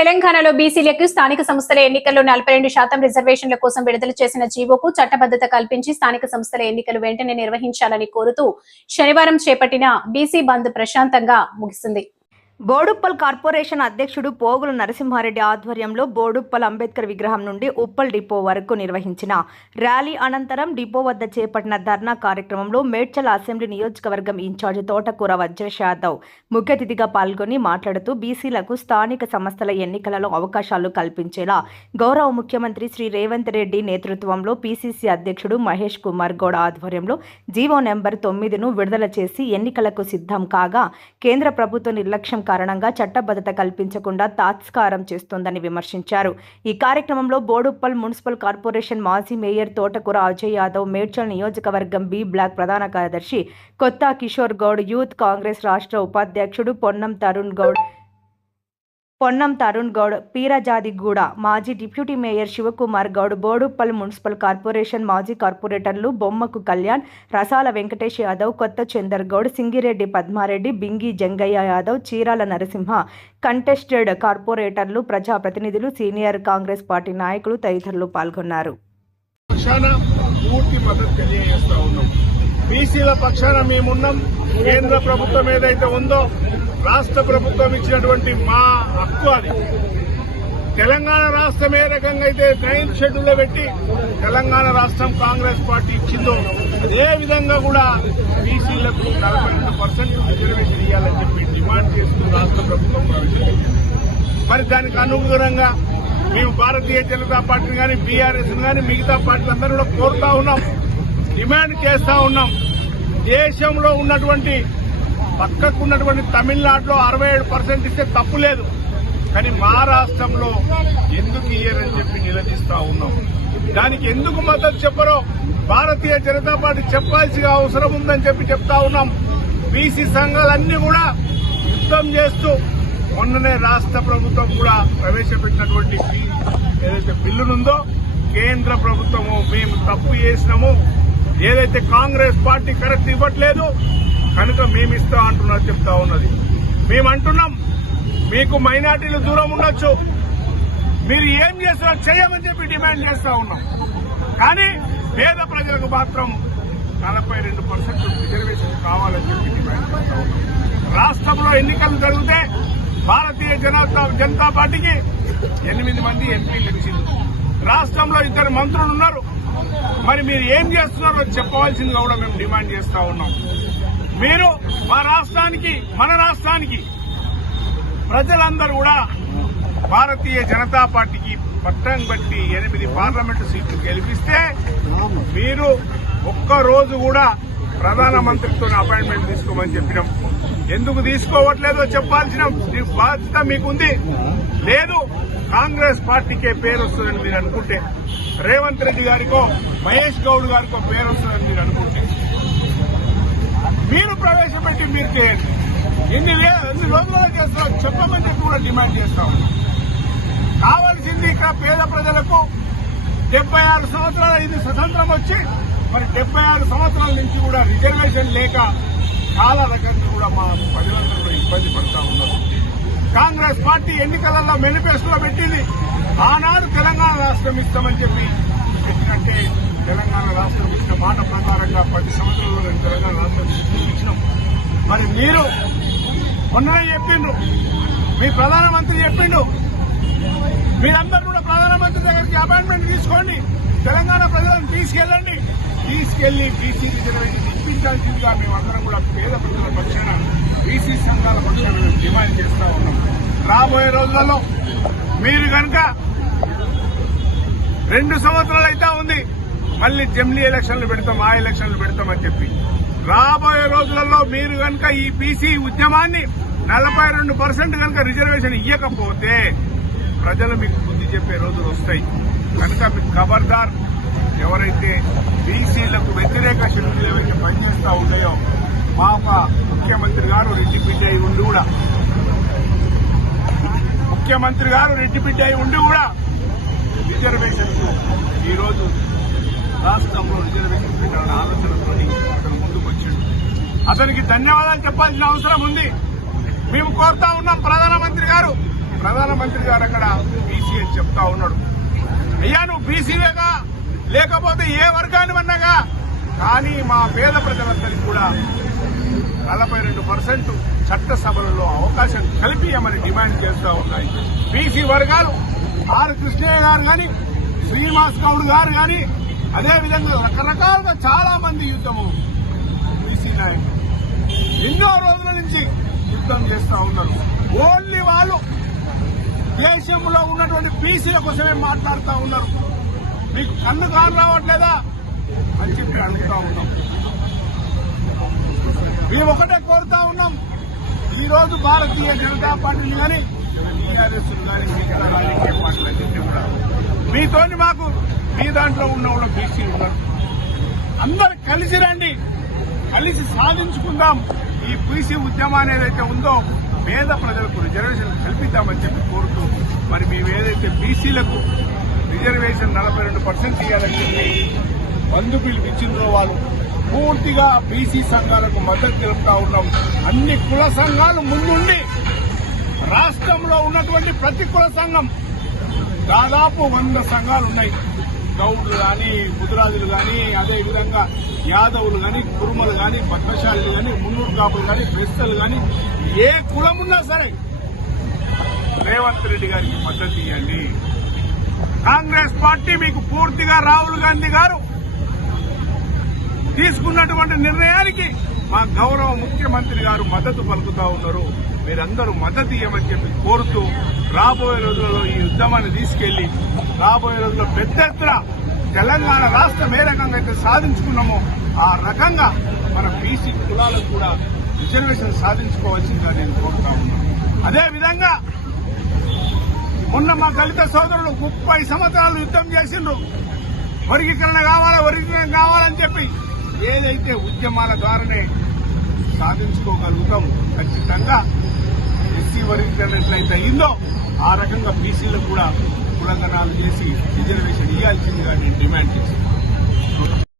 తెలంగాణలో బీసీలకు స్థానిక సంస్థల ఎన్నికల్లో నలభై రెండు శాతం రిజర్వేషన్ల కోసం విడుదల చేసిన జీవోకు చట్టబద్ధత కల్పించి స్థానిక సంస్థల ఎన్నికలు వెంటనే నిర్వహించాలని కోరుతూ శనివారం చేపట్టిన బీసీ బంద్ ప్రశాంతంగా ముగిసింది. బోడుప్పల్ కార్పొరేషన్ అధ్యక్షుడు పోగుల నరసింహారెడ్డి ఆధ్వర్యంలో బోడుప్పల్ అంబేద్కర్ విగ్రహం నుండి ఉప్పల్ డిపో వరకు నిర్వహించిన ర్యాలీ అనంతరం డిపో వద్ద చేపట్టిన ధర్నా కార్యక్రమంలో మేడ్చల్ అసెంబ్లీ నియోజకవర్గం ఇన్ఛార్జ్ తోటకూర వజ్రేష్ యాదవ్ ముఖ్య అతిథిగా పాల్గొని మాట్లాడుతూ బీసీలకు స్థానిక సంస్థల ఎన్నికలలో అవకాశాలు కల్పించేలా గౌరవ ముఖ్యమంత్రి శ్రీ రేవంత్ రెడ్డి నేతృత్వంలో పీసీసీ అధ్యక్షుడు మహేష్ కుమార్ గౌడ్ ఆధ్వర్యంలో జీవో నెంబర్ తొమ్మిదిను విడుదల చేసి ఎన్నికలకు సిద్ధం కాగా కేంద్ర ప్రభుత్వ నిర్లక్ష్యం కారణంగా చట్టబద్ధత కల్పించకుండా తాత్స్కారం చేస్తోందని విమర్శించారు. ఈ కార్యక్రమంలో బోడుప్పల్ మున్సిపల్ కార్పొరేషన్ మాజీ మేయర్ తోటకూర అజయ్ యాదవ్ మేడ్చల్ నియోజకవర్గం బి బ్లాక్ ప్రధాన కార్యదర్శి కొత్త కిషోర్ గౌడ్ యూత్ కాంగ్రెస్ రాష్ట్ర ఉపాధ్యక్షుడు పొన్నం తరుణ్ గౌడ్ పొన్నం తరుణ్ గౌడ్ పీరజాదిగూడ మాజీ deputy mayor Shivakumar Goud Boduppal municipal corporation మాజీ కార్పొరేటర్లు బొమ్మకు కళ్యాణ్ రసాల వెంకటేష్ యాదవ్ కొత్త చందర్ గౌడ్ సింగిరెడ్డి పద్మారెడ్డి బింగి జంగయ్య యాదవ్ చీరాల నరసింహ కంటెస్టెడ్ కార్పొరేటర్లు ప్రజాప్రతినిధులు సీనియర్ కాంగ్రెస్ పార్టీ నాయకులు తదితరులు పాల్గొన్నారు. పక్షాన ఉన్నాం బీసీల పక్షాన మేమున్నాం. కేంద్ర ప్రభుత్వం ఏదైతే ఉందో రాష్ట్ర ప్రభుత్వం ఇచ్చినటువంటి మా హక్కు అది. తెలంగాణ రాష్ట్రం ఏ రకంగా అయితే నైన్త్ షెడ్యూల్లో పెట్టి తెలంగాణ రాష్ట్రం కాంగ్రెస్ పార్టీ ఇచ్చిందో అదే విధంగా కూడా బీసీలకు నలభై రెండు పర్సెంట్ రిజర్వేషన్ ఇవ్వాలని చెప్పి డిమాండ్ చేస్తూ రాష్ట్ర ప్రభుత్వం ప్రవేశపెట్టింది. మరి దానికి అనుగుణంగా మేము భారతీయ జనతా పార్టీని కానీ బీఆర్ఎస్ని కానీ మిగతా పార్టీలందరూ కూడా కోరుతా ఉన్నాం. డిమాండ్ చేస్తా ఉన్నాం. దేశంలో ఉన్నటువంటి పక్కకు ఉన్నటువంటి తమిళనాడులో అరవై ఏడు పర్సెంట్ ఇస్తే తప్పు లేదు. కానీ మా రాష్ట్రంలో ఎందుకు ఇయ్యరని చెప్పి నిలదీస్తా ఉన్నాం. దానికి ఎందుకు మద్దతు చెప్పరో భారతీయ జనతా పార్టీ చెప్పాల్సిన అవసరం ఉందని చెప్పి చెప్తా ఉన్నాం. బీసీ సంఘాలన్నీ కూడా యుద్దం చేస్తూ మొన్ననే రాష్ట్ర ప్రభుత్వం కూడా ప్రవేశపెట్టినటువంటి ఏదైతే బిల్లునుందో కేంద్ర ప్రభుత్వము మేము తప్పు చేసినాము. ఏదైతే కాంగ్రెస్ పార్టీ కరెక్ట్ ఇవ్వట్లేదు కనుక మేము ఇస్తా అంటున్నారు చెప్తా ఉన్నది. మేము అంటున్నాం మీకు మైనార్టీలు దూరం ఉండొచ్చు. మీరు ఏం చేసినా చేయమని చెప్పి డిమాండ్ చేస్తా ఉన్నాం. కానీ పేద ప్రజలకు మాత్రం నలభై రెండు పర్సెంట్ రిజర్వేషన్ కావాలని చెప్పి డిమాండ్ చేస్తా ఉన్నాం. రాష్ట్రంలో ఎన్నికలు జరిగితే భారతీయ జనతా జనతా పార్టీకి ఎనిమిది మంది ఎంపీలు ఇచ్చింది రాష్ట్రంలో ఇద్దరు మంత్రులు ఉన్నారు. మరి మీరు ఏం చేస్తున్నారో చెప్పవలసిందిగా కూడా మేము డిమాండ్ చేస్తా ఉన్నాం. మీరు మా రాష్ట్రానికి మన రాష్ట్రానికి ప్రజలందరూ కూడా భారతీయ జనతా పార్టీకి పట్టం బట్టి ఎనిమిది పార్లమెంటు సీట్లు గెలిపిస్తే మీరు ఒక్క రోజు కూడా ప్రధానమంత్రితో అపాయింట్మెంట్ తీసుకోమని చెప్పినాం. ఎందుకు తీసుకోవట్లేదో చెప్పాల్సిన బాధ్యత మీకుంది. లేదు కాంగ్రెస్ పార్టీకే పేరు వస్తుందని మీరు అనుకుంటే రేవంత్ రెడ్డి గారికో మహేష్ గౌడ్ గారికో పేరు వస్తుందని మీరు అనుకుంటే మీరు ప్రవేశపెట్టి మీరు చేయండి. ఎన్ని ఎన్ని రోజుల్లో చేస్తారో చెప్పమని చెప్పి కూడా డిమాండ్ చేస్తాం. కావాల్సింది ఇక్కడ పేద ప్రజలకు డెబ్బై ఆరు సంవత్సరాల ఇది స్వతంత్రం వచ్చి మరి డెబ్బై ఆరు సంవత్సరాల నుంచి కూడా రిజర్వేషన్ లేక చాలా రకంగా కూడా మా ప్రజలందరూ కూడా ఇబ్బంది పడతా ఉన్నారు. కాంగ్రెస్ పార్టీ ఎన్నికలలో మేనిఫెస్టోలో పెట్టింది. ఆనాడు తెలంగాణ రాష్ట్రం ఇస్తామని చెప్పి ఎందుకంటే తెలంగాణ రాష్ట్రం ఇచ్చిన మాట ప్రకారంగా పది సంవత్సరాల్లో తెలంగాణ రాష్ట్రం ఇచ్చినాం మరి మీరు మొన్ననే చెప్పిండ్రు. మీ ప్రధానమంత్రి చెప్పిండు. మీరందరూ కూడా ప్రధానమంత్రి దగ్గరికి అపాయింట్మెంట్ తీసుకోండి. తెలంగాణ ప్రజలను తీసుకెళ్ళండి. తీసుకెళ్ళి బీసీ రిజర్వేషన్ ఇప్పించాల్సిందిగా మేమందరం కూడా పేద ప్రజల పక్షాన బీసీ సంఘాల పక్షాన డిమాండ్ చేస్తా ఉన్నాం. రాబోయే రోజులలో మీరు కనుక రెండు సంవత్సరాలు అయితే ఉంది మళ్ళీ జమ్లీ ఎలక్షన్లు పెడతాం ఆ ఎలక్షన్లు పెడతామని చెప్పి. రాబోయే రోజులలో మీరు కనుక ఈ బీసీ ఉద్యమాన్ని నలభై రెండు పర్సెంట్ కనుక రిజర్వేషన్ ఇవ్వకపోతే ప్రజలు మీకు బుద్ధి చెప్పే రోజులు వస్తాయి. కనుక ఖబర్దార్ ఎవరైతే బీసీలకు వ్యతిరేక శక్తులు ఏవైతే పనిచేస్తా ఉన్నాయో మా ముఖ్యమంత్రి గారు రెడ్డి బిడ్డ అయి ఉండి కూడా. ముఖ్యమంత్రి గారు రెడ్డి బిడ్డ అయి ఉండి కూడా రిజర్వేషన్స్ ఈరోజు రాష్ట్రంలో రిజర్వేషన్ పెట్టాలన్న ఆలోచనతో అతను ముందుకు వచ్చాడు. అతనికి ధన్యవాదాలు చెప్పాల్సిన అవసరం ఉంది. మేము కోరుతా ఉన్నాం ప్రధానమంత్రి గారు. ప్రధానమంత్రి గారు అక్కడ బీసీ అని చెప్తా ఉన్నాడు అయ్యా నువ్వు బీసీవేగా లేకపోతే ఏ వర్గాన్ని అన్నగా కానీ మా పేద ప్రజలందరికీ కూడా నలభై రెండు పర్సెంట్ చట్టసభలలో అవకాశం కల్పియమని డిమాండ్ చేస్తూ ఉన్నాయి. బీసీ వర్గాలు ఆర్ కృష్ణయ్య గారు కానీ శ్రీనివాస్ గౌడ్ గారు కానీ అదేవిధంగా రకరకాలుగా చాలా మంది యుద్ధము బీసీ నాయకులు. ఎన్నో రోజుల నుంచి యుద్ధం చేస్తూ ఉన్నారు. ఓన్లీ వాళ్ళు దేశంలో ఉన్నటువంటి బీసీల కోసమే మాట్లాడుతూ ఉన్నారు. మీకు కన్ను కాను రావట్లేదా? అని చెప్పి అడుగుతా ఉన్నాం. మేము ఒకటే కోరుతా ఉన్నాం. ఈ రోజు భారతీయ జనతా పార్టీని కానీ టీఆర్ఎస్ కానీ మిగతా రాజకీయ పార్టీలన్నింటినీ కూడా మీతోని మాకు మీ దాంట్లో ఉన్న వాళ్ళు బీసీ ఉన్నారు. అందరు కలిసి రండి. కలిసి సాధించుకుందాం. ఈ బీసీ ఉద్యమం ఏదైతే ఉందో పేద ప్రజలకు రిజర్వేషన్ కల్పిద్దామని చెప్పి కోరుతూ మరి మేము ఏదైతే బీసీలకు రిజర్వేషన్ నలభై రెండు పర్సెంట్ ఇవ్వాలని చెప్పి బంధు పిలిపించిందో వాళ్ళు. పూర్తిగా బీసీ సంఘాలకు మద్దతు తెలుపుతా ఉన్నాం. అన్ని కుల సంఘాలు ముందుండి రాష్ట్రంలో ఉన్నటువంటి ప్రతి కుల సంఘం దాదాపు వంద సంఘాలు ఉన్నాయి. గౌడ్లు కానీ గుజరాజులు కానీ అదేవిధంగా యాదవులు కానీ కురుమలు కానీ పద్మశాలులు కానీ మున్నూరు కాపులు కానీ క్రిస్తలు కానీ ఏ కులం ఉన్నా సరే రేవంత్ రెడ్డి గారికి మద్దతు ఇవ్వండి. కాంగ్రెస్ పార్టీ మీకు పూర్తిగా రాహుల్ గాంధీ గారు తీసుకున్నటువంటి నిర్ణయానికి మా గౌరవ ముఖ్యమంత్రి గారు మద్దతు పలుకుతా ఉన్నారు. మీరందరూ మద్దతు ఇవ్వమని చెప్పి కోరుతూ రాబోయే రోజులలో ఈ ఉద్యమాన్ని తీసుకెళ్ళి రాబోయే రోజుల్లో పెద్ద ఎత్తున తెలంగాణ రాష్ట్రం ఏ రకంగా అయితే సాధించుకున్నామో ఆ రకంగా మన బీసీ కులాలకు కూడా రిజర్వేషన్ సాధించుకోవాల్సిందిగా నేను కోరుతా ఉన్నాను. అదేవిధంగా మొన్న మా దళిత సోదరులు ముప్పై సంవత్సరాలు యుద్ధం చేసిండ్రు. వర్గీకరణ కావాలా వర్గీకరణ కావాలని చెప్పి ఏదైతే ఉద్యమాల ద్వారానే సాధించుకోగలుగుతాం ఖచ్చితంగా ఎస్సీ వర్గీకరణ ఎట్లయితే అయిందో ఆ రకంగా బీసీలకు కూడా కులగణాలు చేసి రిజర్వేషన్ ఇవ్వాల్సిందిగా నేను డిమాండ్ చేశాను